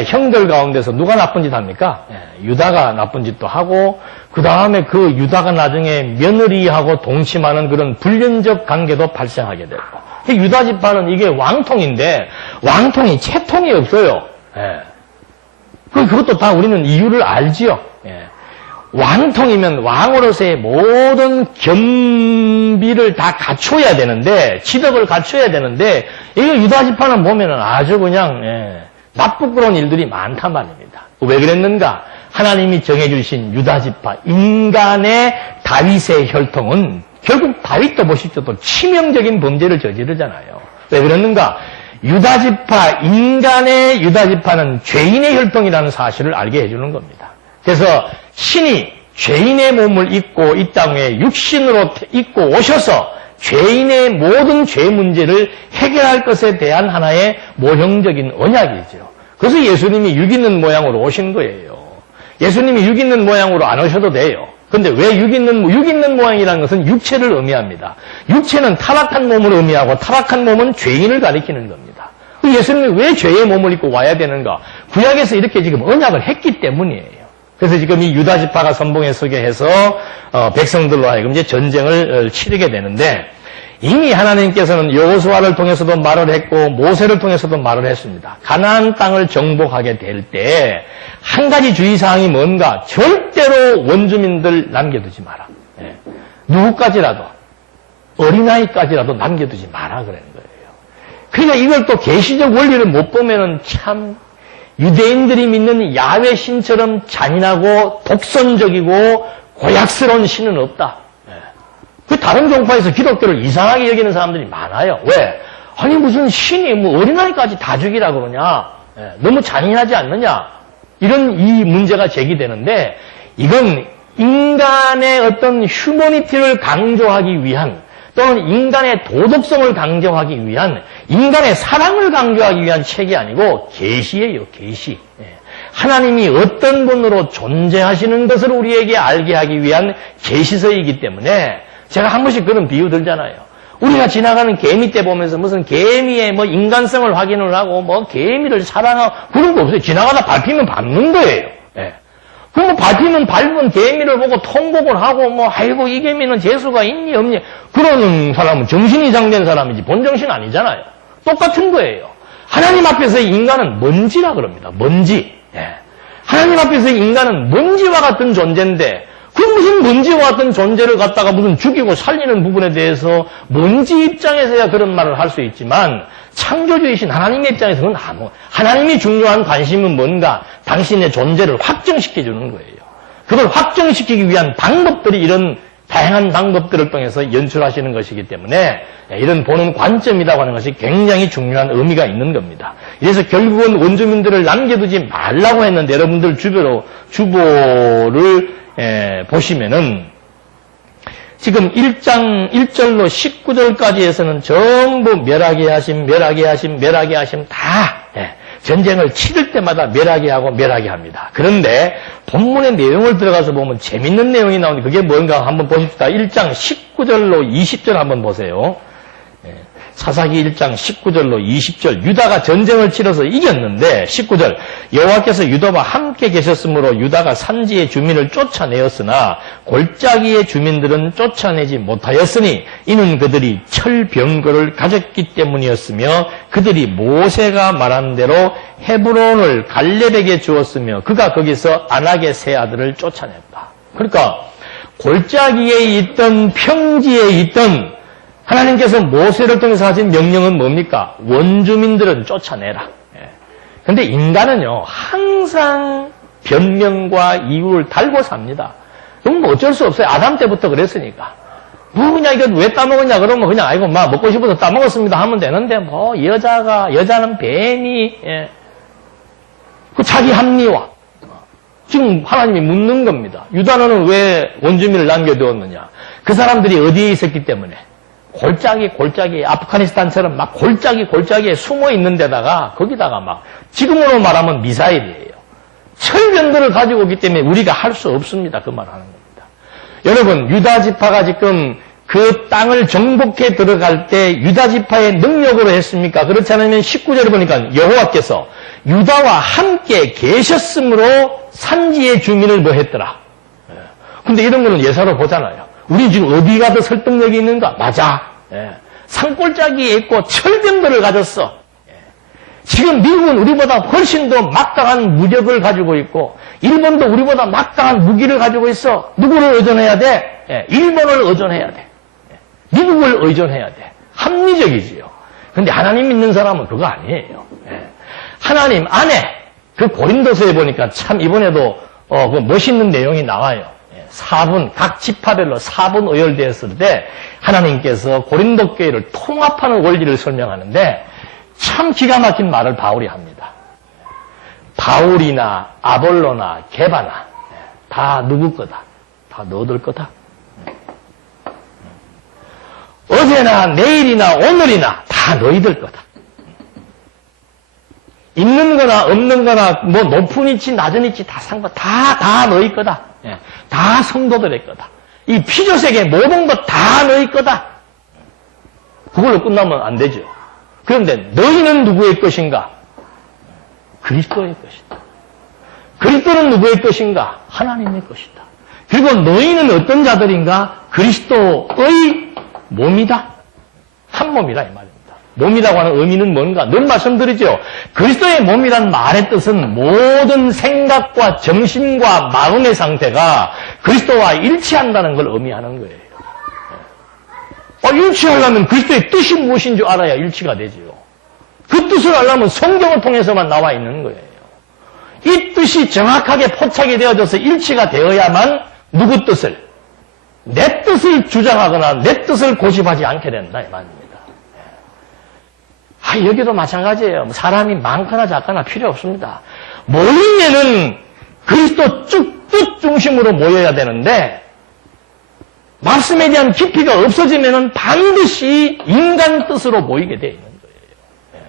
형들 가운데서 누가 나쁜 짓 합니까? 유다가 나쁜 짓도 하고 그 다음에 그 유다가 나중에 며느리하고 동침하는 그런 불륜적 관계도 발생하게 되고 유다 지파는 이게 왕통인데 왕통이 채통이 없어요. 그것도 다 우리는 이유를 알지요. 왕통이면 왕으로서의 모든 겸비를 다 갖춰야 되는데 지덕을 갖춰야 되는데 이거 유다 지파는 보면은 아주 그냥 나쁘끄러운 일들이 많단 말입니다. 왜 그랬는가? 하나님이 정해주신 유다지파, 인간의 다윗의 혈통은 결국 다윗도 보십시오. 또 치명적인 범죄를 저지르잖아요. 왜 그랬는가? 유다지파, 인간의 유다지파는 죄인의 혈통이라는 사실을 알게 해주는 겁니다. 그래서 신이 죄인의 몸을 입고 이 땅에 육신으로 입고 오셔서 죄인의 모든 죄 문제를 해결할 것에 대한 하나의 모형적인 언약이죠. 그래서 예수님이 육 있는 모양으로 오신 거예요. 예수님이 육 있는 모양으로 안 오셔도 돼요. 근데 왜 육 있는 모양이라는 것은 육체를 의미합니다. 육체는 타락한 몸을 의미하고 타락한 몸은 죄인을 가리키는 겁니다. 예수님이 왜 죄의 몸을 입고 와야 되는가? 구약에서 이렇게 지금 언약을 했기 때문이에요. 그래서 지금 이 유다지파가 선봉에 서게 해서 백성들로 하여금 이제 전쟁을 치르게 되는데 이미 하나님께서는 여호수아를 통해서도 말을 했고 모세를 통해서도 말을 했습니다. 가나안 땅을 정복하게 될 때 한 가지 주의사항이 뭔가? 절대로 원주민들 남겨두지 마라. 예. 누구까지라도 어린아이까지라도 남겨두지 마라 그러는 거예요. 그러니까 이걸 또 계시적 원리를 못 보면은 참 유대인들이 믿는 야훼 신처럼 잔인하고 독선적이고 고약스러운 신은 없다. 그 다른 종파에서 기독교를 이상하게 여기는 사람들이 많아요. 왜? 아니 무슨 신이 뭐 어린아이까지 다 죽이라 그러냐? 너무 잔인하지 않느냐? 이런 이 문제가 제기되는데 이건 인간의 어떤 휴머니티를 강조하기 위한 또는 인간의 도덕성을 강조하기 위한 인간의 사랑을 강조하기 위한 책이 아니고 계시예요. 계시. 하나님이 어떤 분으로 존재하시는 것을 우리에게 알게 하기 위한 계시서이기 때문에 제가 한 번씩 그런 비유 들잖아요. 우리가 지나가는 개미떼 보면서 무슨 개미의 뭐 인간성을 확인을 하고 뭐 개미를 사랑하고 그런 거 없어요. 지나가다 밟히면 밟는 거예요. 예. 그럼 뭐 밟히면 밟은 개미를 보고 통곡을 하고 뭐 아이고 이 개미는 재수가 있니 없니 그러는 사람은 정신이 이상된 사람이지 본정신 아니잖아요. 똑같은 거예요. 하나님 앞에서의 인간은 먼지라 그럽니다. 먼지. 예. 하나님 앞에서의 인간은 먼지와 같은 존재인데 그 무슨 먼지와 같은 존재를 갖다가 무슨 죽이고 살리는 부분에 대해서 먼지 입장에서야 그런 말을 할 수 있지만 창조주이신 하나님의 입장에서는 하나님이 중요한 관심은 뭔가 당신의 존재를 확정시켜주는 거예요. 그걸 확정시키기 위한 방법들이 이런 다양한 방법들을 통해서 연출하시는 것이기 때문에 이런 보는 관점이라고 하는 것이 굉장히 중요한 의미가 있는 겁니다. 그래서 결국은 원주민들을 남겨두지 말라고 했는데 여러분들 주보를 보시면은 지금 1장 1절로 19절까지에서는 전부 멸하게 하심 다 전쟁을 치를 때마다 멸하게 하고 멸하게 합니다. 그런데 본문의 내용을 들어가서 보면 재밌는 내용이 나오는데 그게 뭔가 한번 보십시다. 1장 19절로 20절 한번 보세요. 사사기 1장 19절로 20절 유다가 전쟁을 치러서 이겼는데 19절 여호와께서 유다와 함께 계셨으므로 유다가 산지의 주민을 쫓아내었으나 골짜기의 주민들은 쫓아내지 못하였으니 이는 그들이 철병거를 가졌기 때문이었으며 그들이 모세가 말한 대로 헤브론을 갈렙에게 주었으며 그가 거기서 아낙의 세 아들을 쫓아냈다. 그러니까 골짜기에 있던 평지에 있던 하나님께서 모세를 통해서 하신 명령은 뭡니까? 원주민들은 쫓아내라. 그런데 인간은요 항상 변명과 이유를 달고 삽니다. 그럼 뭐 어쩔 수 없어요. 아담 때부터 그랬으니까. 뭐 그냥 이거 왜 따먹었냐 그러면 그냥 아이고 막 먹고 싶어서 따먹었습니다 하면 되는데 뭐 여자는 뱀이 그 자기 합리화. 지금 하나님이 묻는 겁니다. 유다는 왜 원주민을 남겨두었느냐? 그 사람들이 어디에 있었기 때문에. 골짜기, 아프가니스탄처럼 막 골짜기에 숨어 있는 데다가, 거기다가 막, 지금으로 말하면 미사일이에요. 철병들을 가지고 오기 때문에 우리가 할 수 없습니다. 그 말 하는 겁니다. 여러분, 유다지파가 지금 그 땅을 정복해 들어갈 때 유다지파의 능력으로 했습니까? 그렇지 않으면 19절에 보니까 여호와께서 유다와 함께 계셨으므로 산지의 주민을 뭐 했더라. 근데 이런 거는 예사로 보잖아요. 우리 지금 어디 가도 설득력이 있는가? 맞아. 산골짜기에 있고 철병들을 가졌어. 지금 미국은 우리보다 훨씬 더 막강한 무력을 가지고 있고 일본도 우리보다 막강한 무기를 가지고 있어. 누구를 의존해야 돼? 일본을 의존해야 돼. 미국을 의존해야 돼. 합리적이지요. 그런데 하나님 믿는 사람은 그거 아니에요. 하나님 안에 그 고린도서에 보니까 참 이번에도 그 멋있는 내용이 나와요. 4분, 각 지파별로 4분 의열되었을 때 하나님께서 고린도 교회를 통합하는 원리를 설명하는데 참 기가 막힌 말을 바울이 합니다. 바울이나 아볼로나 게바나 다 누구 거다. 다 너들 거다. 어제나 내일이나 오늘이나 다 너희들 거다. 있는 거나 없는 거나 뭐 높은 위치 낮은 위치 다 상관 다 너희 거다. 다 성도들의 거다. 이 피조세계 모든 것 다 너희 거다. 그걸로 끝나면 안 되죠. 그런데 너희는 누구의 것인가? 그리스도의 것이다. 그리스도는 누구의 것인가? 하나님의 것이다. 그리고 너희는 어떤 자들인가? 그리스도의 몸이다. 한 몸이다 이 말입니다. 몸이라고 하는 의미는 뭔가? 늘 말씀드리죠. 그리스도의 몸이란 말의 뜻은 모든 생각과 정신과 마음의 상태가 그리스도와 일치한다는 걸 의미하는 거예요. 일치하려면 그리스도의 뜻이 무엇인 줄 알아야 일치가 되지요. 그 뜻을 알려면 성경을 통해서만 나와 있는 거예요. 이 뜻이 정확하게 포착이 되어져서 일치가 되어야만 누구 뜻을? 내 뜻을 주장하거나 내 뜻을 고집하지 않게 된다 이 말입니다. 여기도 마찬가지예요. 사람이 많거나 작거나 필요 없습니다. 모이면은 그리스도 뜻 중심으로 모여야 되는데 말씀에 대한 깊이가 없어지면은 반드시 인간 뜻으로 모이게 되어 있는 거예요.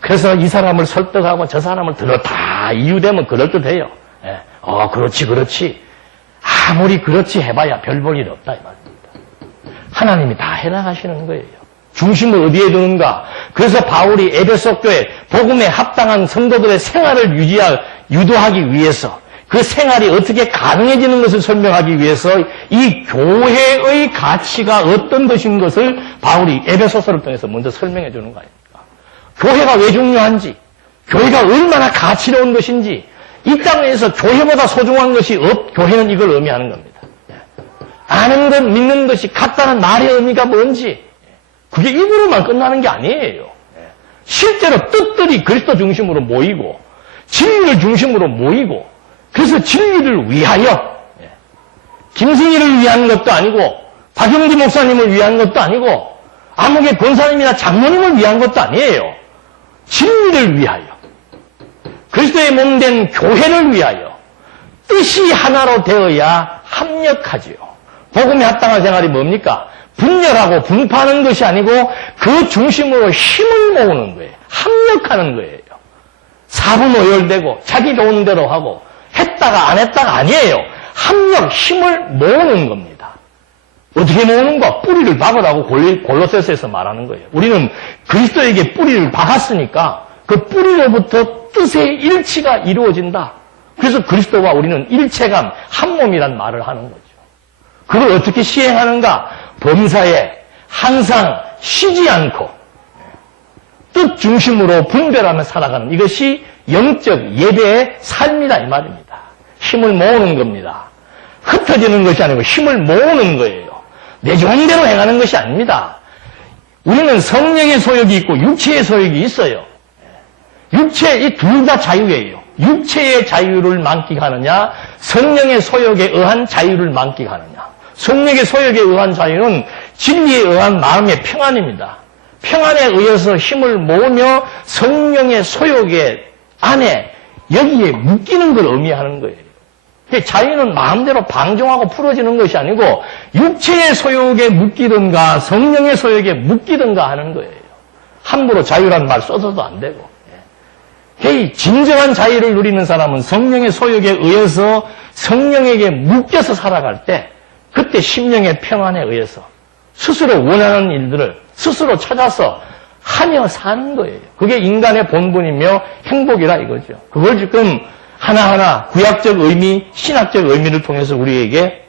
그래서 이 사람을 설득하고 저 사람을 다 이유되면 그럴듯해요. 그렇지. 아무리 그렇지 해봐야 별 볼 일 없다 이 말입니다. 하나님이 다 해나가시는 거예요. 중심을 어디에 두는가? 그래서 바울이 에베소 교회 복음에 합당한 성도들의 생활을 유도하기 위해서 그 생활이 어떻게 가능해지는 것을 설명하기 위해서 이 교회의 가치가 어떤 것인 것을 바울이 에베소서를 통해서 먼저 설명해 주는 거 아닙니까? 교회가 왜 중요한지, 교회가 얼마나 가치로운 것인지, 이 땅에서 교회보다 소중한 것이 교회는 이걸 의미하는 겁니다. 아는 것, 믿는 것이 같다는 말의 의미가 뭔지, 그게 입으로만 끝나는 게 아니에요. 실제로 뜻들이 그리스도 중심으로 모이고 진리를 중심으로 모이고 그래서 진리를 위하여 김승희를 위한 것도 아니고 박영기 목사님을 위한 것도 아니고 암흑의 권사님이나 장로님을 위한 것도 아니에요. 진리를 위하여 그리스도의 몸된 교회를 위하여 뜻이 하나로 되어야 합력하지요. 복음에 합당한 생활이 뭡니까? 분열하고 분파하는 것이 아니고 그 중심으로 힘을 모으는 거예요. 합력하는 거예요. 사분오열되고 자기 좋은 대로 하고 했다가 안 했다가 아니에요. 합력, 힘을 모으는 겁니다. 어떻게 모으는 거? 뿌리를 박으라고 골로새서에서 말하는 거예요. 우리는 그리스도에게 뿌리를 박았으니까 그 뿌리로부터 뜻의 일치가 이루어진다. 그래서 그리스도와 우리는 일체감, 한 몸이란 말을 하는 거죠. 그걸 어떻게 시행하는가? 범사에 항상 쉬지 않고 뜻 중심으로 분별하며 살아가는 이것이 영적 예배의 삶이다 이 말입니다. 힘을 모으는 겁니다. 흩어지는 것이 아니고 힘을 모으는 거예요. 내 좋은 대로 행하는 것이 아닙니다. 우리는 성령의 소욕이 있고 육체의 소욕이 있어요. 육체, 이 둘 다 자유예요. 육체의 자유를 만끽하느냐, 성령의 소욕에 의한 자유를 만끽하느냐. 성령의 소욕에 의한 자유는 진리에 의한 마음의 평안입니다. 평안에 의해서 힘을 모으며 성령의 소욕의 안에 여기에 묶이는 걸 의미하는 거예요. 자유는 마음대로 방종하고 풀어지는 것이 아니고 육체의 소욕에 묶이든가 성령의 소욕에 묶이든가 하는 거예요. 함부로 자유란 말 써서도 안 되고. 진정한 자유를 누리는 사람은 성령의 소욕에 의해서 성령에게 묶여서 살아갈 때 그때 심령의 평안에 의해서 스스로 원하는 일들을 스스로 찾아서 하며 사는 거예요. 그게 인간의 본분이며 행복이라 이거죠. 그걸 지금 하나하나 구약적 의미, 신학적 의미를 통해서 우리에게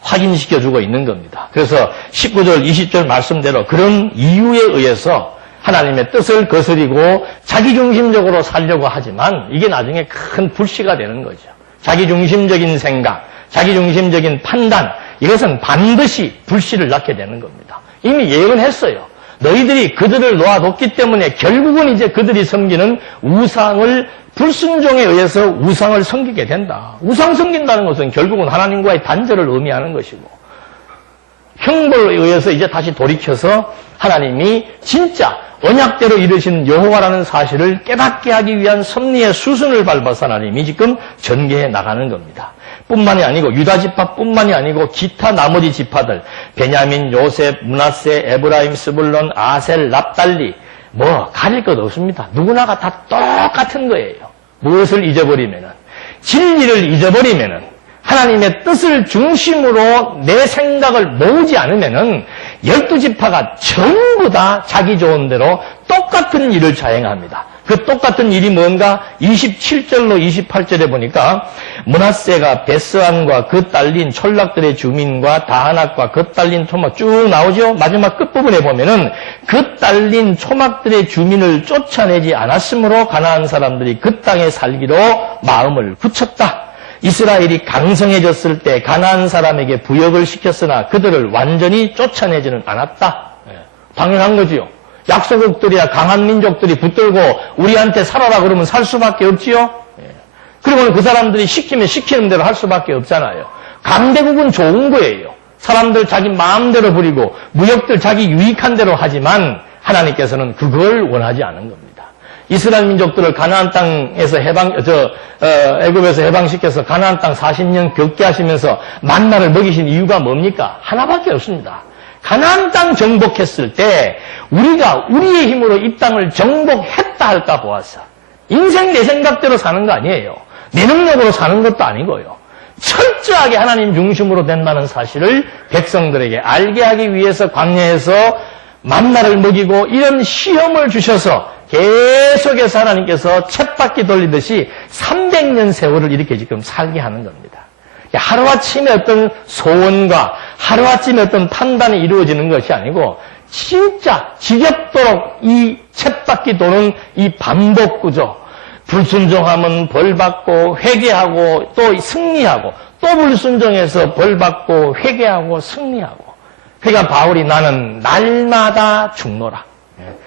확인시켜주고 있는 겁니다. 그래서 19절, 20절 말씀대로 그런 이유에 의해서 하나님의 뜻을 거스리고 자기중심적으로 살려고 하지만 이게 나중에 큰 불씨가 되는 거죠. 자기중심적인 생각, 자기중심적인 판단, 이것은 반드시 불씨를 낳게 되는 겁니다. 이미 예언했어요. 너희들이 그들을 놓아뒀기 때문에 결국은 이제 그들이 섬기는 우상을 불순종에 의해서 우상을 섬기게 된다. 우상 섬긴다는 것은 결국은 하나님과의 단절을 의미하는 것이고 형벌에 의해서 이제 다시 돌이켜서 하나님이 진짜 언약대로 이루신 여호와라는 사실을 깨닫게 하기 위한 섭리의 수순을 밟아서 하나님이 지금 전개해 나가는 겁니다. 뿐만이 아니고 유다 지파뿐만이 아니고 기타 나머지 지파들 베냐민, 요셉, 므낫세, 에브라임, 스불론, 아셀, 납달리 뭐 가릴 것 없습니다. 누구나가 다 똑같은 거예요. 무엇을 잊어버리면은 진리를 잊어버리면은 하나님의 뜻을 중심으로 내 생각을 모으지 않으면은 12지파가 전부 다 자기 좋은 대로 똑같은 일을 자행합니다. 그 똑같은 일이 뭔가 27절로 28절에 보니까 므낫세가 베스안과 그 딸린 촌락들의 주민과 다하낙과 그 딸린 토막 쭉 나오죠. 마지막 끝부분에 보면은 그 딸린 초막들의 주민을 쫓아내지 않았으므로 가나안 사람들이 그 땅에 살기로 마음을 굳혔다. 이스라엘이 강성해졌을 때 가나안 사람에게 부역을 시켰으나 그들을 완전히 쫓아내지는 않았다. 당연한 거지요. 약소국들이야 강한 민족들이 붙들고 우리한테 살아라 그러면 살 수밖에 없지요. 그리고는 그 사람들이 시키면 시키는 대로 할 수밖에 없잖아요. 강대국은 좋은 거예요. 사람들 자기 마음대로 부리고 무역들 자기 유익한 대로 하지만 하나님께서는 그걸 원하지 않은 겁니다. 이스라엘 민족들을 가나안 땅에서 애굽에서 해방시켜서 가나안 땅 40년 겪게 하시면서 만나를 먹이신 이유가 뭡니까? 하나밖에 없습니다. 가나안 땅 정복했을 때 우리가 우리의 힘으로 이 땅을 정복했다 할까 보아서 인생 내 생각대로 사는 거 아니에요. 내 능력으로 사는 것도 아니고요. 철저하게 하나님 중심으로 된다는 사실을 백성들에게 알게 하기 위해서 광야에서 만나를 먹이고 이런 시험을 주셔서 계속해서 하나님께서 쳇바퀴 돌리듯이 300년 세월을 이렇게 지금 살게 하는 겁니다. 하루아침에 어떤 소원과 하루아침에 어떤 판단이 이루어지는 것이 아니고 진짜 지겹도록 이 쳇바퀴 도는 이 반복 구조. 불순종하면 벌받고 회개하고 또 승리하고 또 불순종해서 벌받고 회개하고 승리하고. 그러니까 바울이 나는 날마다 죽노라.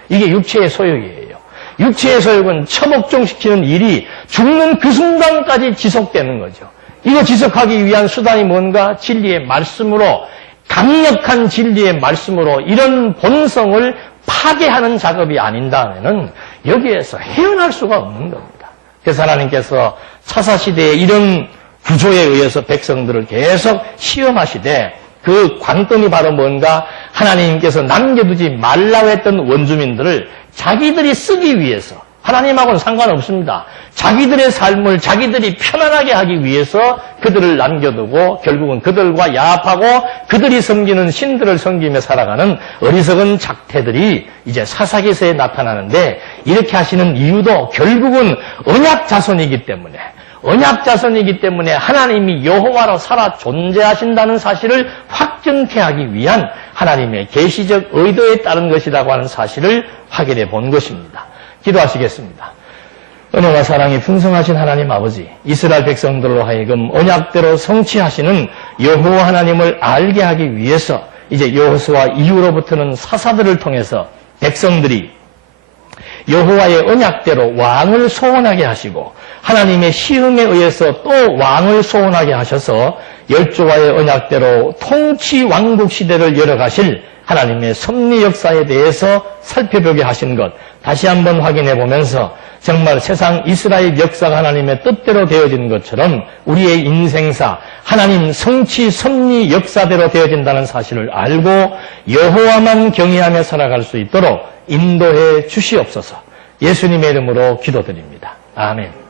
이게 육체의 소욕이에요. 육체의 소욕은 처복종시키는 일이 죽는 그 순간까지 지속되는 거죠. 이거 지속하기 위한 수단이 뭔가? 진리의 말씀으로, 강력한 진리의 말씀으로 이런 본성을 파괴하는 작업이 아닌다면은 여기에서 헤어날 수가 없는 겁니다. 그래서 하나님께서 차사시대에 이런 구조에 의해서 백성들을 계속 시험하시되 그 관건이 바로 뭔가? 하나님께서 남겨두지 말라고 했던 원주민들을 자기들이 쓰기 위해서, 하나님하고는 상관없습니다. 자기들의 삶을 자기들이 편안하게 하기 위해서 그들을 남겨두고 결국은 그들과 야합하고 그들이 섬기는 신들을 섬기며 살아가는 어리석은 작태들이 이제 사사기서에 나타나는데, 이렇게 하시는 이유도 결국은 언약 자손이기 때문에 하나님이 여호와로 살아 존재하신다는 사실을 확증케 하기 위한 하나님의 계시적 의도에 따른 것이라고 하는 사실을 확인해 본 것입니다. 기도하시겠습니다. 은혜와 사랑이 풍성하신 하나님 아버지, 이스라엘 백성들로 하여금 언약대로 성취하시는 여호와 하나님을 알게 하기 위해서 이제 여호수아 이후로부터는 사사들을 통해서 백성들이 여호와의 언약대로 왕을 소원하게 하시고 하나님의 시음에 의해서 또 왕을 소원하게 하셔서 열조와의 언약대로 통치 왕국 시대를 열어가실 하나님의 섭리 역사에 대해서 살펴보게 하신 것 다시 한번 확인해 보면서 정말 세상 이스라엘 역사가 하나님의 뜻대로 되어진 것처럼 우리의 인생사 하나님 성취 섭리 역사대로 되어진다는 사실을 알고 여호와만 경외하며 살아갈 수 있도록 인도해 주시옵소서. 예수님의 이름으로 기도드립니다. 아멘.